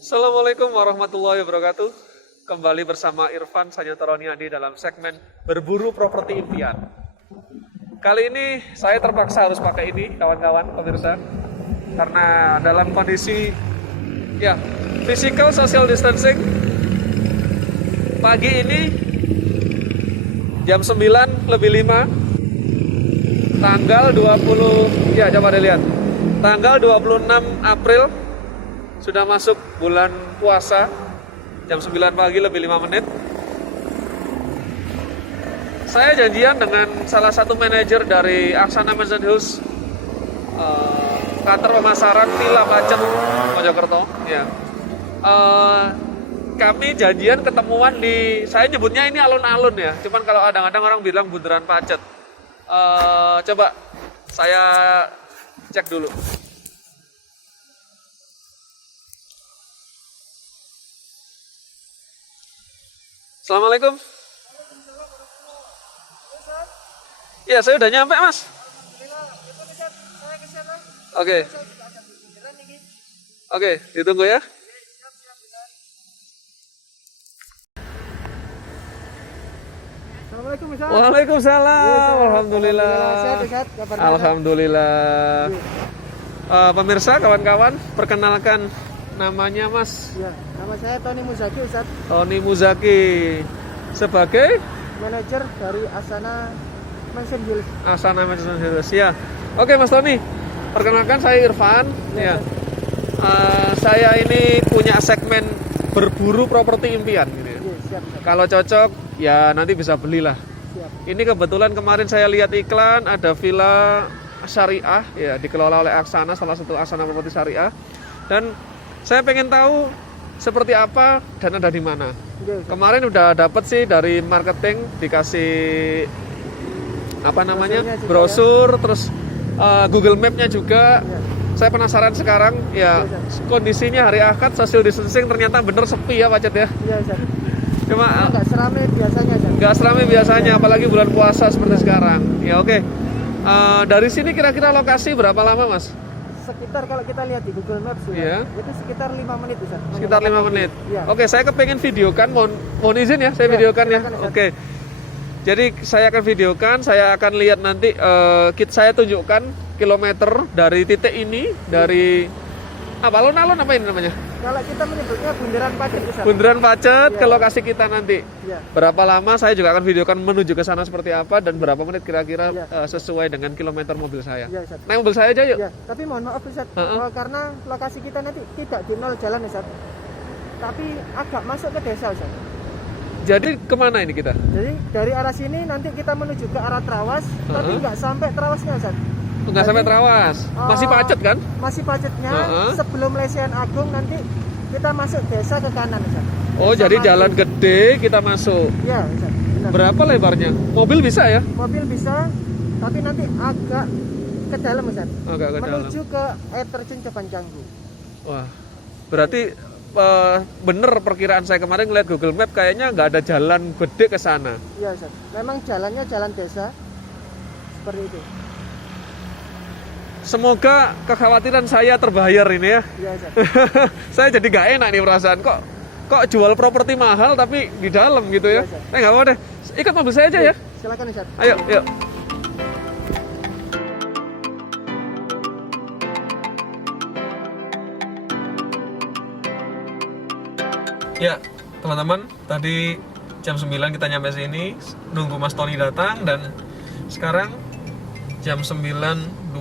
Assalamualaikum warahmatullahi wabarakatuh. Kembali bersama Irfan Sanyotoroniadi dalam segmen Berburu Properti Impian. Kali ini saya terpaksa harus pakai ini, kawan-kawan pemirsa, karena dalam kondisi physical social distancing. Pagi ini jam 9:05 tanggal 20, coba dilihat. Tanggal 26 April sudah masuk bulan puasa, jam 9 pagi lebih 5 menit. Saya janjian dengan salah satu manajer dari Aksana Mansion House, kantor pemasaran Villa Pacet, Mojokerto. Kami janjian ketemuan di, saya nyebutnya ini alun-alun ya, cuman kalau kadang-kadang orang bilang bundaran Pacet. Coba saya cek dulu. Assalamualaikum. Ya, saya udah nyampe, Mas. Oke. Oke, ditunggu ya. Assalamualaikum, Ustaz. Waalaikumsalam. Alhamdulillah. Sehat, kabarnya, Ustaz? Alhamdulillah. Pemirsa, kawan-kawan, perkenalkan namanya Mas Ya, nama saya Tony Muzaki, Ustaz. Tony Muzaki sebagai Manajer dari Asana Mansion Hills. Asana Mansion House. Ya. Oke, Mas Tony. Perkenalkan, saya Irfan. Ya. Saya ini punya segmen berburu properti impian gitu ya. Ya, siap, Ustaz. Kalau cocok ya nanti bisa belilah. Siap. Ini kebetulan kemarin saya lihat iklan ada villa syariah ya, dikelola oleh Aksana, salah satu Aksana properti syariah. Dan saya pengen tahu seperti apa dan ada di mana. Ya, Ustaz. Kemarin udah dapet sih dari marketing, dikasih brosur, terus Google Map-nya juga. Ya. Saya penasaran sekarang ya, kondisinya hari Ahad social distancing ternyata bener sepi ya Pacet ya. Iya, Ustaz. Cuma Nggak seramai biasanya, Ustaz. nggak seramai biasanya, apalagi bulan puasa seperti sekarang. Ya oke. Dari sini kira-kira lokasi berapa lama, Mas? Sekitar kalau kita lihat di Google Maps Iya. itu sekitar 5 menit, Ustaz. Sekitar 5 menit. Iya. Oke, saya kepengen videokan, mohon izin ya, saya Ya, videokan ya. silakan, Ustaz. Oke. Jadi saya akan videokan, saya akan lihat nanti saya tunjukkan kilometer dari titik ini, dari alun-alun apa ini namanya? Kalau kita menyebutnya Bundaran Pacet, Ustaz. Bundaran Pacet ke Iya. lokasi kita nanti. Iya. Berapa lama saya juga akan videokan menuju ke sana seperti apa dan berapa menit kira-kira Iya. sesuai dengan kilometer mobil saya. Iya, Ustaz. Naik mobil saya aja yuk. Ya, tapi mohon maaf, Ustaz. Karena lokasi kita nanti tidak di nol jalan, Ustaz. Tapi agak masuk ke desa, Ustaz. Jadi kemana ini kita? Jadi dari arah sini nanti kita menuju ke arah Trawas, tapi nggak sampai Trawasnya, Ustaz. Nggak sampai Trawas, masih pacet kan? Masih pacetnya. Heeh. Sebelum Lesehan Agung nanti kita masuk desa ke kanan, Ustaz. Oh, Desa jadi Mati. jalan gede kita masuk. Ya, Ustaz. Benar. Berapa lebarnya? Mobil bisa ya? Mobil bisa, tapi nanti agak ke dalam, Ustaz. Agak ke dalam. Menuju ke air terjun Coban Canggu. Wah, berarti bener perkiraan saya kemarin ngeliat Google Map, kayaknya nggak ada jalan gede ke sana. Iya, Ustaz. Memang jalannya jalan desa. Seperti itu. Semoga kekhawatiran saya terbayar ini ya. Iya, Ustaz. Saya jadi nggak enak nih perasaan, kok jual properti mahal tapi di dalam gitu ya. Iya, Nggak mau deh, ikut mobil saya aja ya. Silakan, Ustaz. Ayo, yuk. Ya, teman-teman, tadi jam 9 kita nyampe sini, nunggu Mas Tony datang, dan sekarang jam 9.24,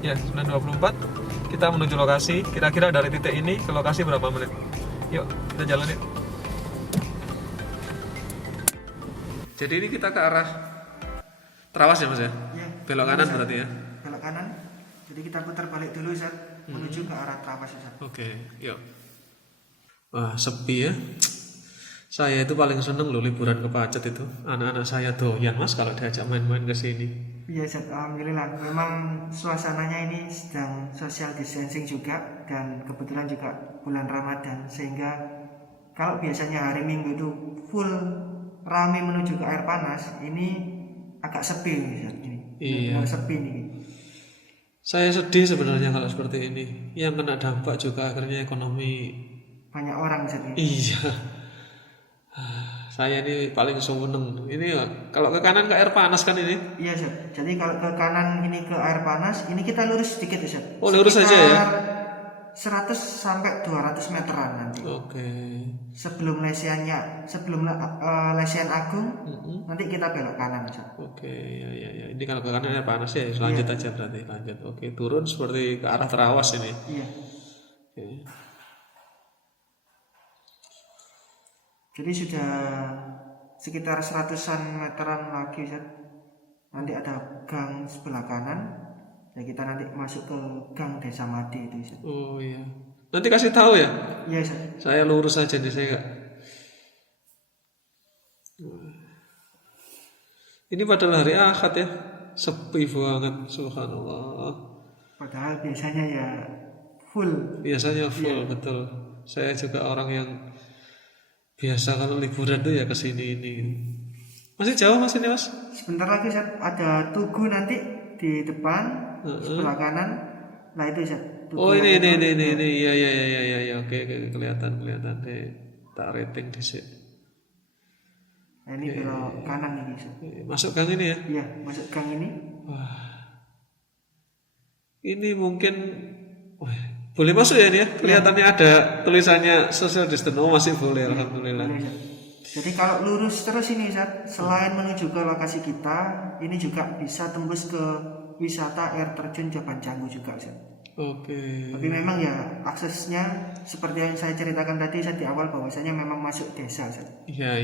ya 9.24, kita menuju lokasi. Kira-kira dari titik ini ke lokasi berapa menit? Yuk, kita jalan yuk. Jadi ini kita ke arah Trawas ya Mas ya? Ya, Belok kanan berarti ya? belok kanan. Jadi kita putar balik dulu, Ustaz, menuju ke arah Trawas, Ustaz. Oke, yuk. Wah, sepi ya. Saya itu paling seneng loh liburan ke Pacet itu. Anak-anak saya doyan Mas kalau diajak main-main ke sini. Iya, Ustaz. Alhamdulillah. Memang suasananya ini sedang social distancing juga, dan kebetulan juga bulan Ramadan, sehingga kalau biasanya hari Minggu itu full rame menuju ke air panas, ini agak sepi nih, Ustaz. Ini Iya. benar sepi nih. Saya sedih sebenarnya kalau seperti ini. Yang kena dampak juga akhirnya ekonomi. Banyak orang Ustaz ini. Iya. Saya ini paling seneng. Ini ya, kalau ke kanan ke air panas kan ini. Iya Ustaz. Jadi kalau ke kanan ini ke air panas, ini kita lurus sedikit Ustaz. Oh, lurus saja ya. 100 sampai 200 meteran nanti. Oke. Sebelum lesian Agung, nanti kita belok kanan Ustaz. Oke, ya. Ini kalau ke kanan air panas ya, lanjut aja berarti, lanjut. Oke, turun seperti ke arah terawas ini. Iya. Oke. Jadi sudah sekitar 100-an meteran lagi Ustaz. Nanti ada gang sebelah kanan. Ya kita nanti masuk ke gang Desa Made itu Ustaz. Oh iya. Nanti kasih tahu ya. Iya Ustaz. Saya lurus aja nih, saya enggak. Ini padahal hari Ahad ya. Sepi banget, subhanallah. Padahal biasanya ya full. Biasanya full, betul. Saya juga orang yang biasa kalau liburan tuh ya kesini ini. Masih jauh mas ini mas? Sebentar lagi Ustaz, ada Tugu nanti di depan sebelah kanan. Nah itu Ustaz. Oh ini ya oke kelihatan tak rating di sini. Nah, ini belok kanan ini Ustaz. Masuk gang ini ya? Iya masuk gang ini. Wah. Ini mungkin boleh masuk ya ini ya? Kelihatannya ada tulisannya social distance. Oh masih boleh, alhamdulillah. Boleh, Ustaz. Jadi kalau lurus terus ini Ustaz, selain menuju ke lokasi kita, ini juga bisa tembus ke wisata air terjun Jaban Canggu juga Ustaz. Oke. Tapi memang ya aksesnya seperti yang saya ceritakan tadi Ustaz di awal bahwasanya memang masuk desa Ustaz. Iya.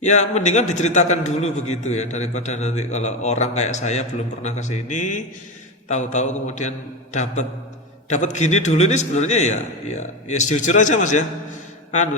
Ya mendingan diceritakan dulu begitu ya daripada nanti kalau orang kayak saya belum pernah ke sini, tahu-tahu kemudian dapat gini dulu ini sebenarnya ya jujur aja mas ya.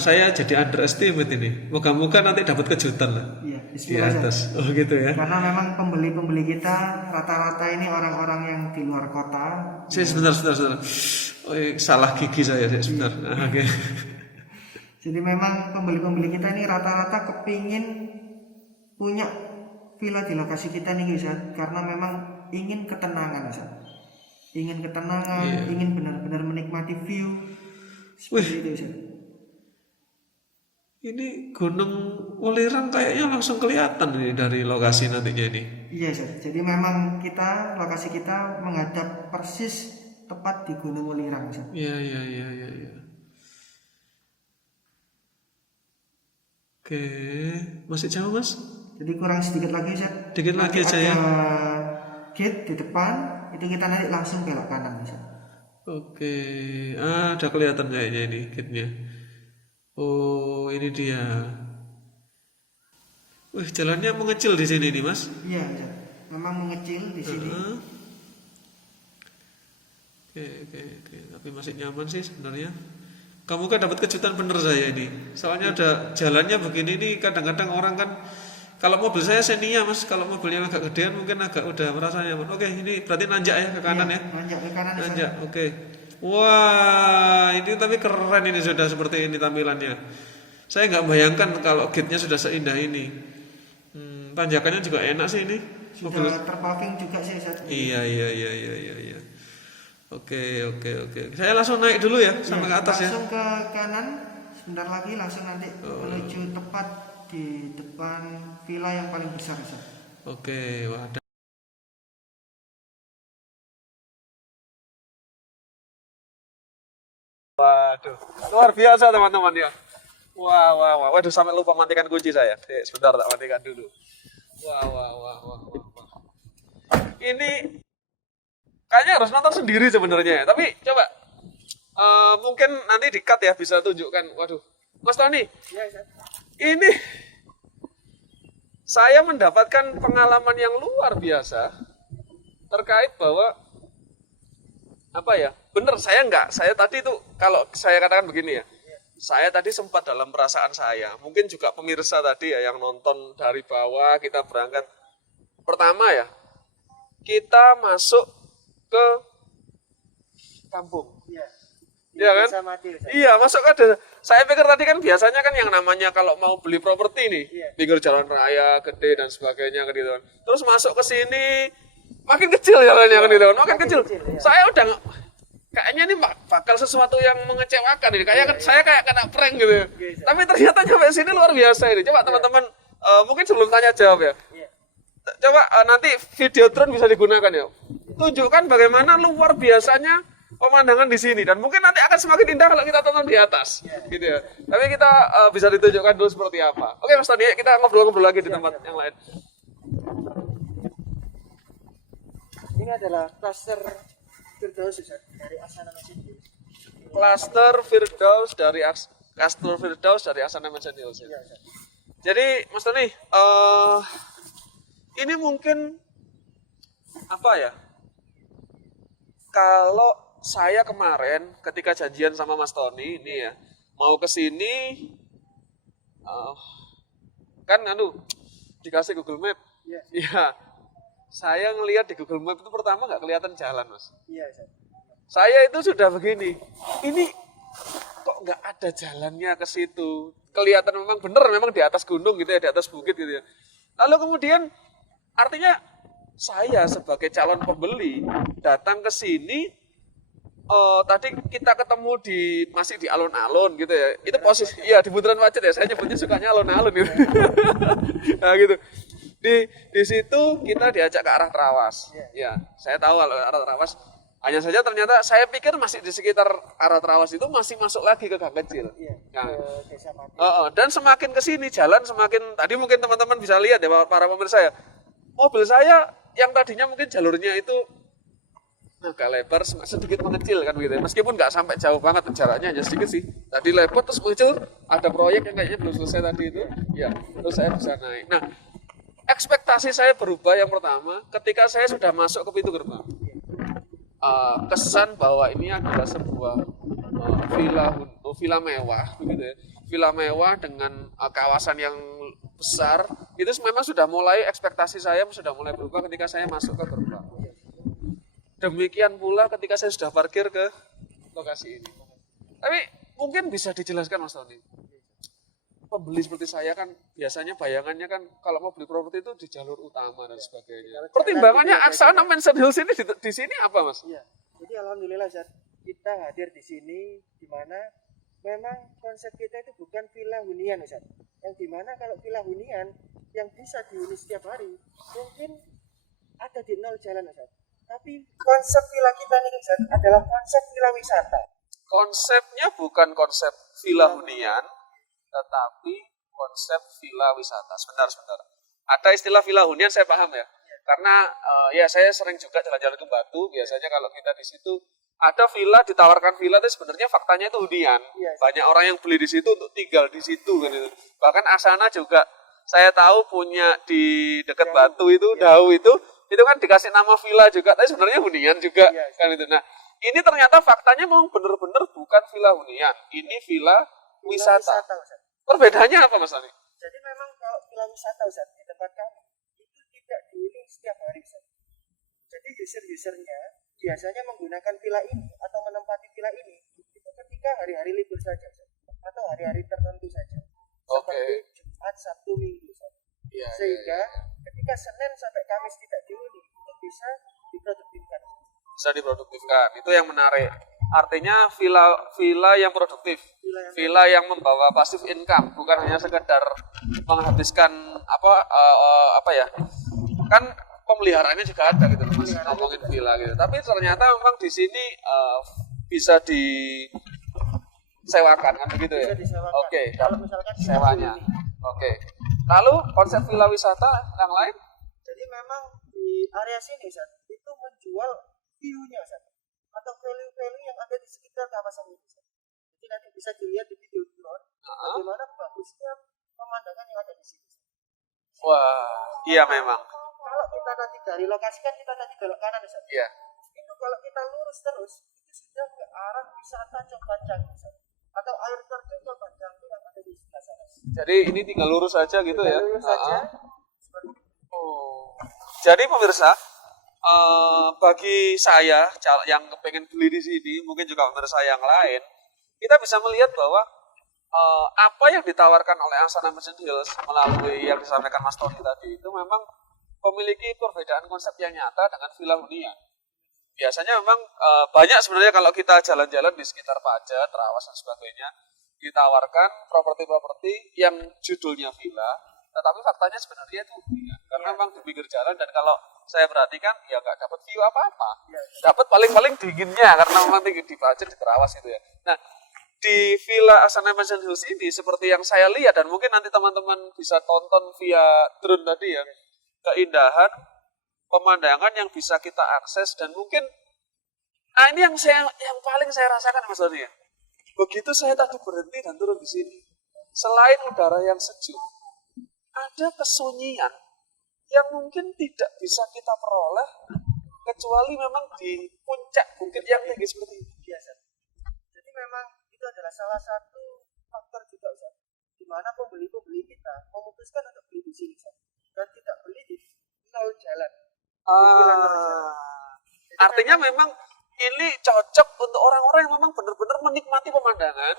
Saya jadi underestimate ini. Moga-moga nanti dapat kejutan lah. Iya, di atas. Oh gitu ya. Karena memang pembeli-pembeli kita rata-rata ini orang-orang yang di luar kota. Sebentar. Oh, salah gigi saya sebentar. Oke. Jadi memang pembeli-pembeli kita ini rata-rata kepingin punya villa di lokasi kita nih Ustaz, karena memang ingin ketenangan Ustaz. Ingin ketenangan, ingin benar-benar menikmati view. Seperti itu Ustaz. Ini Gunung Welirang kayaknya langsung kelihatan nih dari lokasi nantinya ini. Iya Ustaz. Jadi memang lokasi kita menghadap persis tepat di Gunung Welirang Ustaz. Iya. Oke, masih jauh mas? Jadi kurang sedikit lagi Ustaz. Sedikit lagi aja ya. Ada gate di depan, itu kita nanti langsung belok kanan Ustaz. Oke, ada kelihatan kayaknya ini gate-nya. Oh, ini dia. Wih, jalannya mengecil di sini nih, Mas. Iya, Ustaz. Memang mengecil di sini. Oke. Tapi masih nyaman sih sebenarnya. Kamu kan dapat kejutan bener saya ini. Soalnya ada jalannya begini nih, kadang-kadang orang kan kalau mobil saya Xenia, Mas. Kalau mobilnya agak gedean mungkin agak udah merasa nyaman. Oke, ini berarti nanjak ya ke kanan ya. Nanjak ke kanan. Nanjak, oke. Wah, ini tapi keren ini sudah seperti ini tampilannya. Saya nggak bayangkan kalau gate-nya sudah seindah ini. Tanjakannya juga enak sih ini. Sudah terparking juga sih Ustaz. Iya. Oke. Saya langsung naik dulu ya sampai ke atas ya. Langsung ke kanan. Sebentar lagi langsung nanti menuju tepat di depan villa yang paling besar Ustaz. Oke, waduh. Luar biasa teman-teman ya. Wah. Waduh, sampai lupa matikan kunci saya. Sebentar tak matikan dulu. Wah. Ini kayaknya harus nonton sendiri sebenarnya. Tapi coba mungkin nanti di-cut ya bisa tunjukkan. Waduh. Mas Tony. Iya, ini saya mendapatkan pengalaman yang luar biasa terkait bahwa bener saya tadi tuh kalau saya katakan begini ya, saya tadi sempat dalam perasaan saya, mungkin juga pemirsa tadi ya yang nonton dari bawah kita berangkat, pertama ya kita masuk ke kampung. Iya kan? Iya, masuk ke desa. Saya pikir tadi kan biasanya kan yang namanya kalau mau beli properti nih, pinggir jalan raya gede dan sebagainya gitu kan. Terus masuk ke sini makin kecil jalannya kan gitu kan, makin kecil. ya. Saya udah kayaknya ini bakal sesuatu yang mengecewakan ini. Saya kayak kena prank gitu. Tapi ternyata sampai sini luar biasa ini. Coba teman-teman mungkin sebelum tanya jawab ya. Coba nanti video drone bisa digunakan ya. Tunjukkan bagaimana luar biasanya pemandangan di sini dan mungkin nanti akan semakin indah kalau kita tonton di atas, gitu ya. Tapi kita bisa ditunjukkan dulu seperti apa. Oke Mas Tony, kita ngobrol-ngobrol lagi di tempat yang lain. Ini adalah cluster Firdaus dari Asana Messenger. Cluster Firdaus dari Asana Messenger. Iya, Jadi Mas Tony, ini mungkin apa ya? Kalau saya kemarin ketika janjian sama Mas Tony ini ya mau ke sini, kan dikasih Google Map. Iya. Saya ngelihat di Google Map itu pertama nggak kelihatan jalan, Mas. Iya, Saya itu sudah begini. Ini kok nggak ada jalannya ke situ. Kelihatan memang di atas gunung gitu ya, di atas bukit gitu ya. Lalu kemudian artinya saya sebagai calon pembeli datang ke sini, tadi kita ketemu masih di alun-alun gitu ya. Itu posisi iya di Bundaran Pacet ya. Saya nyebutnya sukanya alun-alun gitu. Nah gitu. Di situ kita diajak ke arah Trawas. Ya, saya tahu kalau arah Trawas. Hanya saja ternyata saya pikir masih di sekitar arah Trawas itu masih masuk lagi ke gang kecil. Nah, dan semakin ke sini jalan semakin, tadi mungkin teman-teman bisa lihat ya para pemirsa ya. Mobil saya yang tadinya mungkin jalurnya itu agak lebar, sedikit mengecil kan gitu ya. Meskipun nggak sampai jauh banget jaraknya, hanya sedikit sih. Tadi lebar terus mengecil, ada proyek yang kayaknya belum selesai tadi itu. Ya, terus saya bisa naik. Nah, ekspektasi saya berubah yang pertama ketika saya sudah masuk ke pintu gerbang. Kesan bahwa ini adalah sebuah villa mewah begitu ya. Villa mewah dengan kawasan yang besar, itu memang sudah mulai, ekspektasi saya sudah mulai berubah ketika saya masuk ke gerbang. Demikian pula ketika saya sudah parkir ke lokasi ini. Tapi mungkin bisa dijelaskan Mas Tony. Pembeli seperti saya kan biasanya bayangannya kan kalau mau beli properti itu di jalur utama dan sebagainya. Pertimbangannya Aksana Mansion Hills ini di sini apa, Mas? Iya. Jadi alhamdulillah kita hadir di sini di mana memang konsep kita itu bukan villa hunian, Ustaz. Yang di mana kalau villa hunian yang bisa dihuni setiap hari mungkin ada di 0 jalan, Ustaz. Tapi konsep villa kita ini, Ustaz, adalah konsep villa wisata. Konsepnya bukan konsep villa hunian, tetapi konsep villa wisata. Sebentar. Ada istilah villa hunian saya paham ya. Karena ya saya sering juga jalan-jalan ke Batu. Biasanya kalau kita di situ ada villa, ditawarkan villa, tapi sebenarnya faktanya itu hunian. Banyak orang yang beli di situ untuk tinggal di situ kan itu. Bahkan Asana juga saya tahu punya di dekat Batu itu, Dau itu kan dikasih nama villa juga, tapi sebenarnya hunian juga kan itu. Nah, ini ternyata faktanya memang benar-benar bukan villa hunian. Ini villa wisata. Perbedaannya apa Mas Ani? Jadi memang kalau villa wisata Ustaz, di tempat kami itu tidak dihuni setiap hari Ustaz. Jadi user-usernya biasanya menggunakan villa ini atau menempati villa ini itu ketika hari-hari libur saja Ustaz, atau hari-hari tertentu saja. Seperti Jumat, Sabtu, Minggu Ustaz. Sehingga ketika Senin sampai Kamis tidak dihuni itu bisa diproduktifkan. Bisa diproduktifkan. Itu yang menarik. Artinya villa yang produktif, villa yang membawa passive income, bukan hanya sekedar menghabiskan apa ya, kan pemeliharaannya juga ada gitu Mas, ngomongin villa gitu. Tapi ternyata memang di sini bisa disewakan kan begitu ya? Oke, kalau misalkan sewanya. Oke. Lalu konsep villa wisata yang lain? Jadi memang di area sini Ustaz, itu menjual view-nya Ustaz, atau value-value yang ada di sekitar kawasan ini. Jadi nanti bisa dilihat di video drone bagaimana bagusnya pemandangan yang ada di sini. Wah, iya memang. Kalau kita nanti dari lokasi kan kita nanti belok kanan Ustaz. Iya. Itu kalau kita lurus terus itu sudah ke arah wisata Cobanjang Ustaz. Atau air terjun Cobanjang yang ada di sebelah sana. Jadi ini tinggal lurus saja gitu ya. Lurus saja. Oh. Jadi pemirsa, bagi saya yang pengen beli di sini, mungkin juga pemirsa yang lain, kita bisa melihat bahwa apa yang ditawarkan oleh Asana Mansion Hills melalui yang disampaikan Mas Tony tadi itu memang memiliki perbedaan konsep yang nyata dengan villa hunian. Biasanya memang banyak sebenarnya kalau kita jalan-jalan di sekitar Pajat, Trawas dan sebagainya, ditawarkan properti-properti yang judulnya villa, tetapi faktanya sebenarnya itu hunian. Karena memang di pinggir jalan, dan kalau saya perhatikan ya nggak dapat view apa-apa. Dapat paling-paling dinginnya karena memang tinggi di Pajat, di Trawas gitu ya. Nah, di Villa Asana Mansion Hills ini seperti yang saya lihat, dan mungkin nanti teman-teman bisa tonton via drone tadi ya, keindahan pemandangan yang bisa kita akses. Dan mungkin ini yang paling saya rasakan Mas Doni ya. Begitu saya tadi berhenti dan turun di sini, selain udara yang sejuk, ada kesunyian yang mungkin tidak bisa kita peroleh kecuali memang di puncak bukit yang tinggi seperti ini. Biasa. Jadi memang itu adalah salah satu faktor juga, Ustaz, di mana pembeli-pembeli kita memutuskan untuk beli di sini, Ustaz, dan tidak beli di nol jalan. Artinya memang ini cocok untuk orang-orang yang memang benar-benar menikmati pemandangan.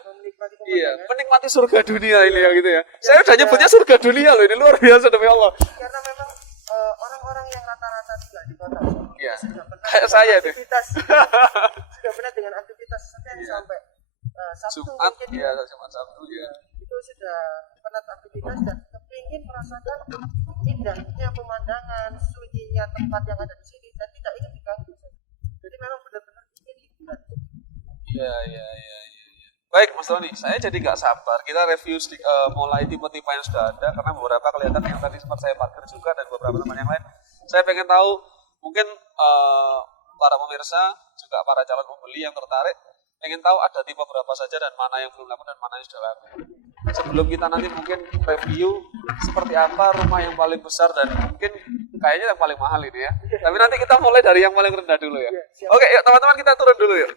Iya, menikmati surga dunia ini ya gitu ya. Saya udah nyebutnya surga dunia loh, ini luar biasa demi Allah. Karena memang orang-orang yang rata-rata tinggal di kota, iya, sudah pernah kayak saya deh. Sudah pernah dengan aktivitas Senin sampai Sabtu Jumat, mungkin ya, Jumat Sabtu ya. Itu sudah pernah aktivitas dan kepingin merasakan indahnya pemandangan, sunyinya tempat yang ada di sini, dan tidak ingin diganggu. Jadi memang benar-benar ingin liburan. Iya. Baik Mas Doni, saya jadi nggak sabar. Kita review mulai tipe-tipe yang sudah ada, karena beberapa kelihatan yang tadi sempat saya parkir juga, dan beberapa teman yang lain. Saya pengen tahu, mungkin para pemirsa, juga para calon pembeli yang tertarik, pengen tahu ada tipe berapa saja dan mana yang belum laku dan mana yang sudah laku. Sebelum kita nanti mungkin review seperti apa rumah yang paling besar dan mungkin kayaknya yang paling mahal ini ya. Tapi nanti kita mulai dari yang paling rendah dulu ya. Oke, yuk teman-teman kita turun dulu yuk.